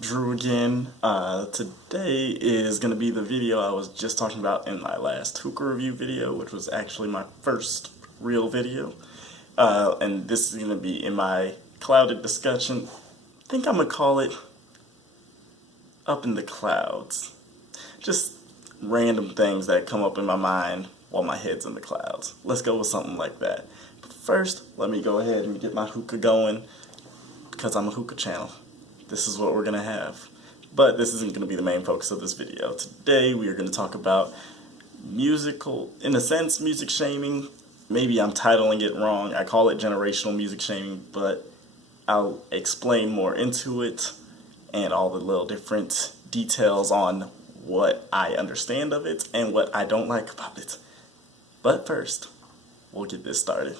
Drew again. Today is going to be the video I was just talking about in my last hookah review video, which was actually my first real video. And this is going to be in my clouded discussion. I think I'm going to call it Up in the Clouds. Just random things that come up in my mind while my head's in the clouds. Let's go with something like that. But first, let me go ahead and get my hookah going, because I'm a hookah channel. This is what we're going to have. But this isn't going to be the main focus of this video. Today we are going to talk about musical, in a sense, music shaming. Maybe I'm titling it wrong. I call it generational music shaming, but I'll explain more into it and all the little different details on what I understand of it and what I don't like about it. But first, we'll get this started.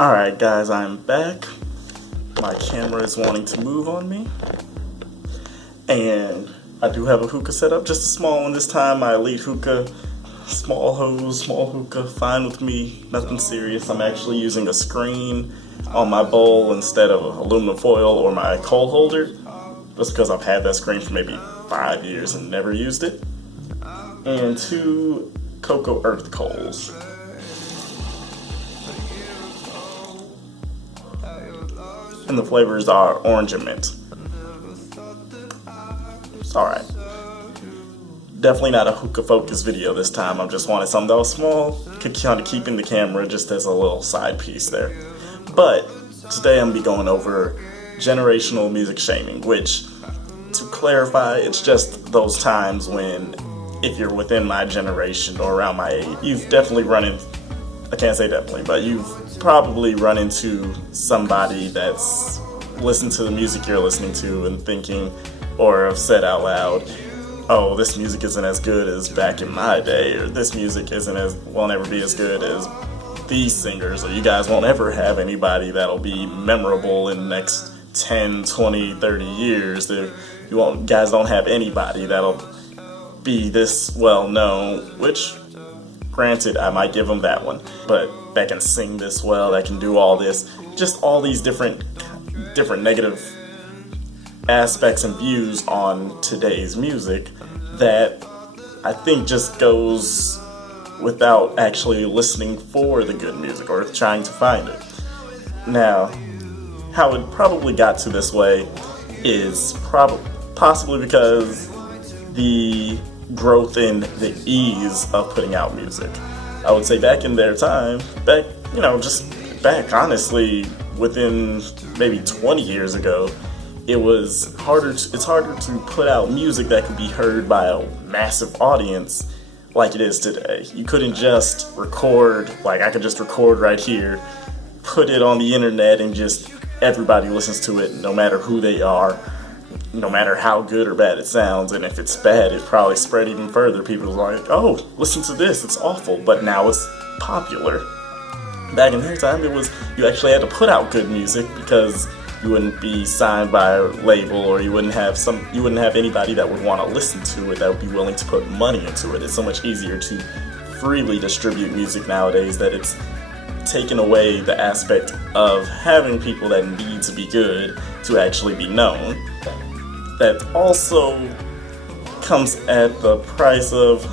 Alright guys, I'm back. My camera is wanting to move on me. And I do have a hookah set up, just a small one this time, my Elite hookah. Small hose, small hookah, fine with me, nothing serious. I'm actually using a screen on my bowl instead of aluminum foil or my coal holder. Just because I've had that screen for maybe 5 years and never used it. And 2 cocoa earth coals. And the flavors are orange and mint. It's alright. Definitely not a hookah focused video this time. I just wanted something that was small, could kind of keep in the camera just as a little side piece there. But today I'm going to be going over generational music shaming, which, to clarify, it's just those times when, if you're within my generation or around my age, you've definitely run into, I can't say definitely, but you've probably run into somebody that's listened to the music you're listening to and thinking, or have said out loud, oh, this music isn't as good as back in my day, or this music won't ever be as good as these singers, or you guys won't ever have anybody that'll be memorable in the next 10, 20, 30 years. Guys don't have anybody that'll be this well known, which, granted, I might give them that one, but that can sing this well, that can do all this, just all these different negative aspects and views on today's music that I think just goes without actually listening for the good music or trying to find it. Now, how it probably got to this way is possibly because the growth in the ease of putting out music. I would say back in their time, honestly, within maybe 20 years ago, it's harder to put out music that could be heard by a massive audience like it is today. You couldn't just record, like I could just record right here, put it on the internet, and just everybody listens to it no matter who they are, no matter how good or bad it sounds. And if it's bad, it probably spread even further. People are like, oh, listen to this, it's awful, but now it's popular. Back in their time, you actually had to put out good music because you wouldn't be signed by a label, or you wouldn't have anybody that would want to listen to it, that would be willing to put money into it. It's so much easier to freely distribute music nowadays that it's taken away the aspect of having people that need to be good to actually be known. That also comes at the price of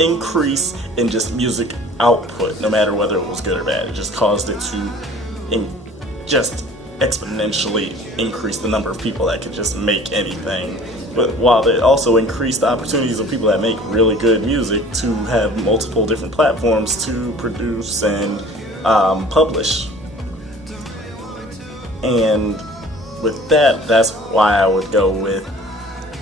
increase in just music output, no matter whether it was good or bad. It just caused it to just exponentially increase the number of people that could just make anything. But while it also increased the opportunities of people that make really good music to have multiple different platforms to produce and publish. And with that, that's why I would go with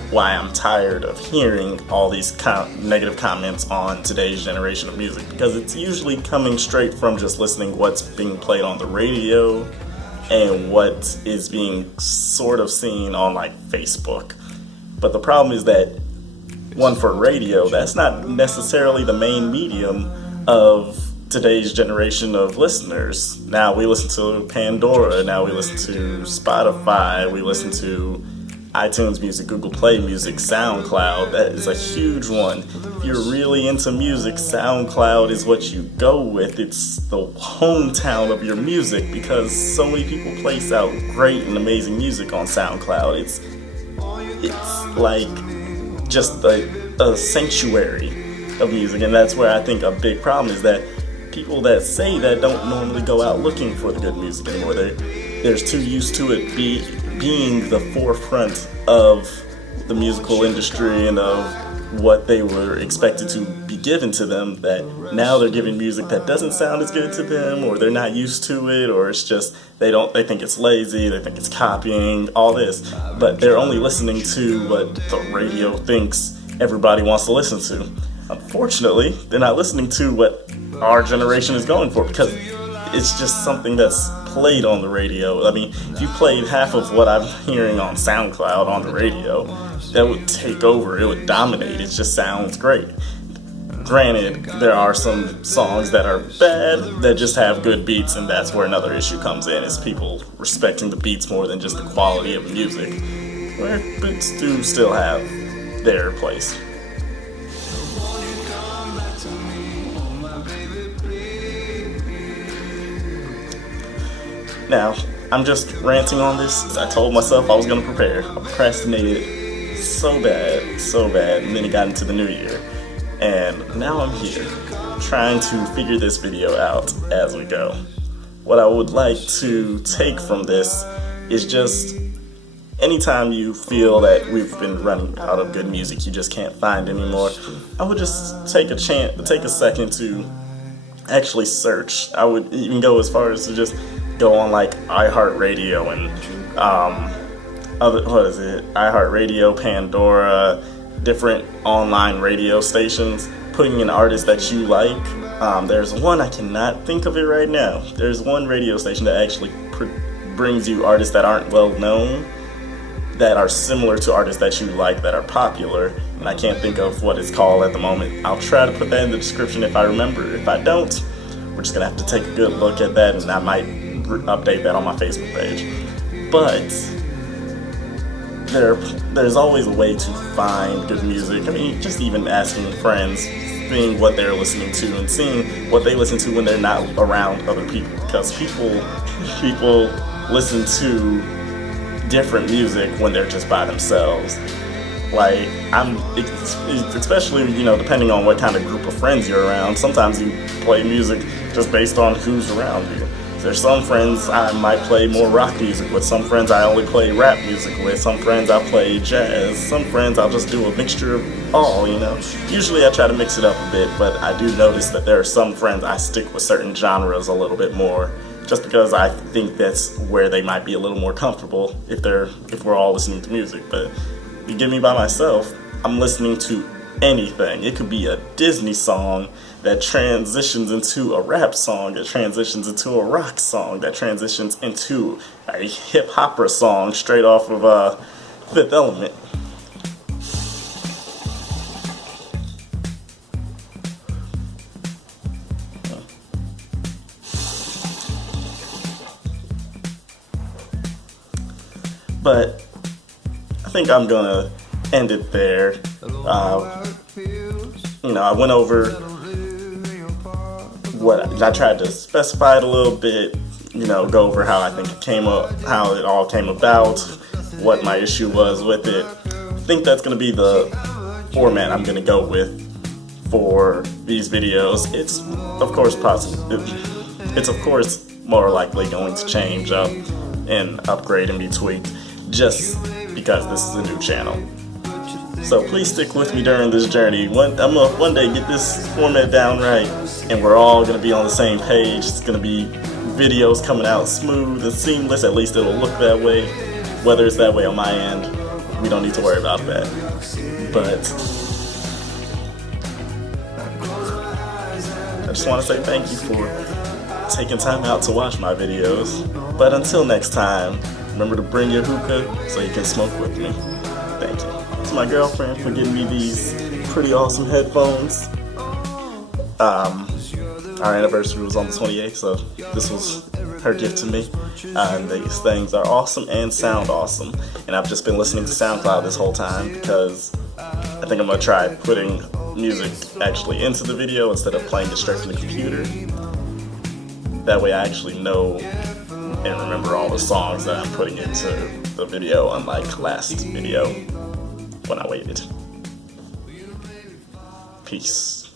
why I'm tired of hearing all these negative comments on today's generation of music, because it's usually coming straight from just listening what's being played on the radio and what is being sort of seen on like Facebook. But the problem is that one for radio. That's not necessarily the main medium of today's generation of listeners. Now we listen to Pandora, now we listen to Spotify, we listen to iTunes Music, Google Play Music, SoundCloud. That is a huge one. If you're really into music, SoundCloud is what you go with. It's the hometown of your music because so many people place out great and amazing music on SoundCloud. It's like just a sanctuary of music, and that's where I think a big problem is that people that say that don't normally go out looking for the good music anymore. They're too used to it being the forefront of the musical industry and of what they were expected to be given to them, that now they're giving music that doesn't sound as good to them, or they're not used to it, or it's just they think it's lazy, they think it's copying, all this, but they're only listening to what the radio thinks everybody wants to listen to. Unfortunately, they're not listening to what our generation is going for, because it's just something that's played on the radio. I mean, if you played half of what I'm hearing on SoundCloud on the radio, that would take over, it would dominate, it just sounds great. Granted, there are some songs that are bad that just have good beats, and that's where another issue comes in, is people respecting the beats more than just the quality of the music, where beats do still have their place. Now, I'm just ranting on this. I told myself I was going to prepare. I procrastinated so bad, and then it got into the new year. And now I'm here, trying to figure this video out as we go. What I would like to take from this is just, anytime you feel that we've been running out of good music, you just can't find anymore, I would just take a second to actually search. I would even go as far as to just go on like iHeartRadio and iHeartRadio, Pandora, different online radio stations, putting in artists that you like. There's one, I cannot think of it right now. There's one radio station that actually brings you artists that aren't well known, that are similar to artists that you like, that are popular, and I can't think of what it's called at the moment. I'll try to put that in the description if I remember. If I don't, we're just gonna have to take a good look at that, and I might update that on my Facebook page. But there's always a way to find good music. I mean, just even asking friends, seeing what they're listening to, and seeing what they listen to when they're not around other people, because people listen to different music when they're just by themselves. Like, especially, depending on what kind of group of friends you're around, sometimes you play music just based on who's around you. There's some friends I might play more rock music with, some friends I only play rap music with, some friends I play jazz, some friends I'll just do a mixture of all, Usually I try to mix it up a bit, but I do notice that there are some friends I stick with certain genres a little bit more, just because I think that's where they might be a little more comfortable if we're all listening to music. But if you get me by myself, I'm listening to anything. It could be a Disney song that transitions into a rap song, that transitions into a rock song, that transitions into a hip-hopera song straight off of Fifth Element. But I think I'm gonna end it there. I went over I tried to specify it a little bit, go over how I think how it all came about, what my issue was with it. I think that's going to be the format I'm going to go with for these videos. It's of course more likely going to change up and upgrade and be tweaked, just because this is a new channel. So please stick with me during this journey. I'm gonna one day get this format down right, and we're all gonna be on the same page. It's gonna be videos coming out smooth and seamless. At least it'll look that way. Whether it's that way on my end, we don't need to worry about that. But I just want to say thank you for taking time out to watch my videos. But until next time, remember to bring your hookah so you can smoke with me. Thank you. To my girlfriend for giving me these pretty awesome headphones. Our anniversary was on the 28th, so this was her gift to me. And these things are awesome and sound awesome. And I've just been listening to SoundCloud this whole time because I think I'm going to try putting music actually into the video instead of playing it straight from the computer. That way I actually know and remember all the songs that I'm putting into the video, unlike last video when I waited. Peace.